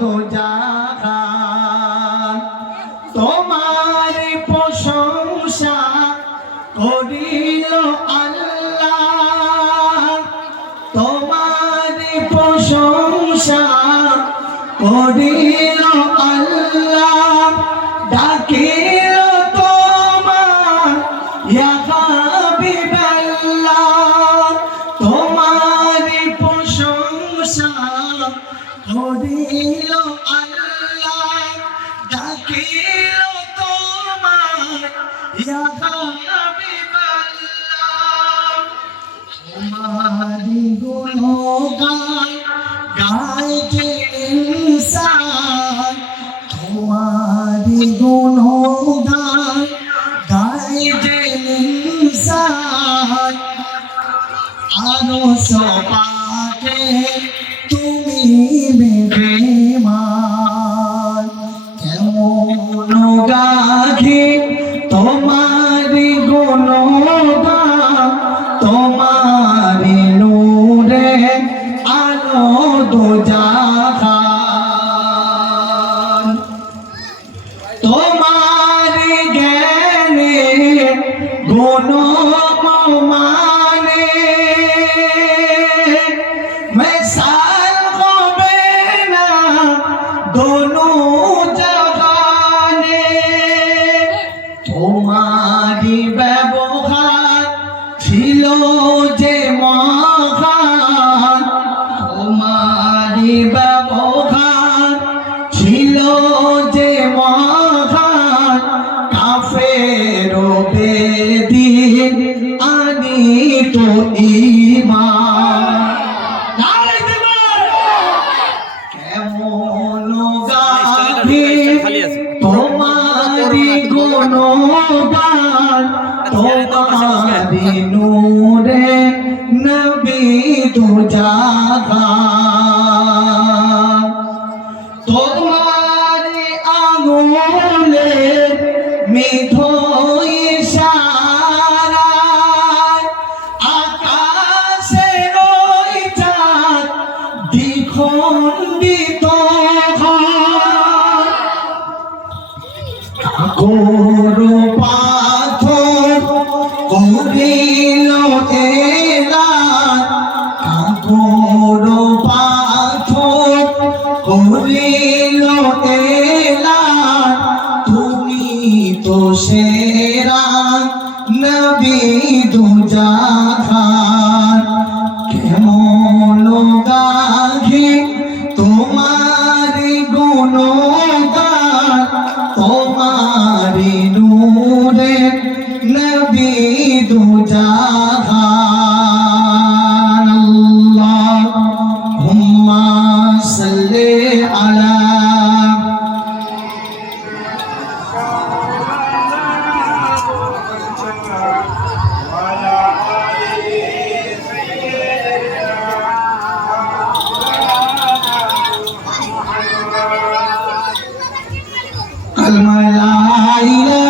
দোজাহান তোমার প্রশংসা করিল আল্লাহ, তোমার প্রশংসা করিল আল্লাহ, ডাকিল তোমার ইয়া হাবিবাল্লাহ, তোমার প্রশংসা করিল আল্লাহ, ডাকিল তোমার ইয়া হাবিবাল্লাহ, তোমারি গুণগান গাইতে ইনসান, তোমারি গুণগান গাইতে ইনসান, আরশ পাকে তুমি মেহমান, কেমন গাহি তোমারি গুণগান, তোমারি নূরে আলো দোজাহান, তোমারি জ্ঞানে গুণমানে মিসাল হবে না দোনো জাহানে, তোমারি ব্যবহার ছিল যে মহান, তোমারি ব্যবহার ছিল যে মহান, কাফের বেদিন আনিত ঈমান, কেমন গাহি তোমারি গুণগান, তোমারি নূরে নবী দুজাহান, তোমারি আঙুলের মিঠো ইশারায় আকাশের ওই চাঁদ দ্বিখণ্ডিত হয়, ঠাকুর পাথর করিল এলান, ঠাকুর পাথর করিল এলান, তুমি তো সেরা নবী দুজাহান, কেমন গাহি তোমারি গুণগান, তোমারি নূরে নবী দুজাহান, আল্লাহুম্মা সাল্লি আলা কালমা লা ইলাহা